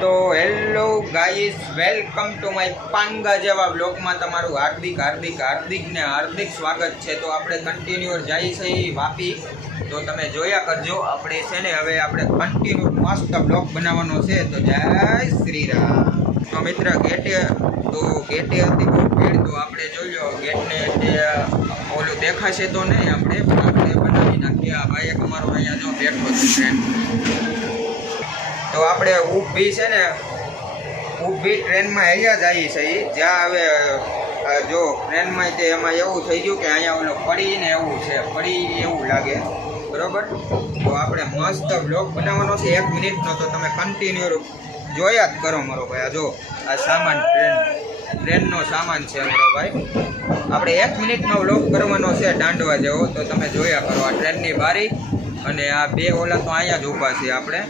તો hello guys, welcome to my પાંગા જેવા બ્લોગમાં તમારું હાર્દિક સ્વાગત છે। તો આપણે કન્ટિન્યુઅર જઈએ છીએ વાપી, તો તમે જોયા કરજો। આપણે છે ને હવે આપણે કન્ટિન્યુ મસ્ત બ્લોગ બનાવવાનો છે। તો જય શ્રી રામ। તો મિત્ર ગેટે હતી બહુ ભીડ, તો આપણે જોઈ લો ગેટને ઓલું દેખાશે તો નહીં, આપણે બનાવી નાખીએ। આ ભાઈ એક અમારો અહીંયા જો બેઠો છે ટ્રેન, તો આપણે ઊભી છે ને ઊભી ટ્રેનમાં અહીંયા જઈએ છીએ જ્યાં હવે જો ટ્રેનમાં તે એમાં એવું થઈ ગયું કે અહીંયા ઓલો પડીને એવું છે, પડી એવું લાગે, બરાબર। તો આપણે મસ્ત બ્લોગ બનાવવાનો છે 1 મિનિટનો, તો તમે કન્ટિન્યુ જોયા જ કરો મારો ભાઈ। આ જો આ સામાન ટ્રેનનો સામાન છે મારો ભાઈ। આપણે 1 મિનિટનો બ્લોગ કરવાનો છે દાંડવા જેવો, તો તમે જોયા કરો। આ ટ્રેનની બારી અને આ બે ઓલા તો અહીંયા જ ઊભા છે આપણે,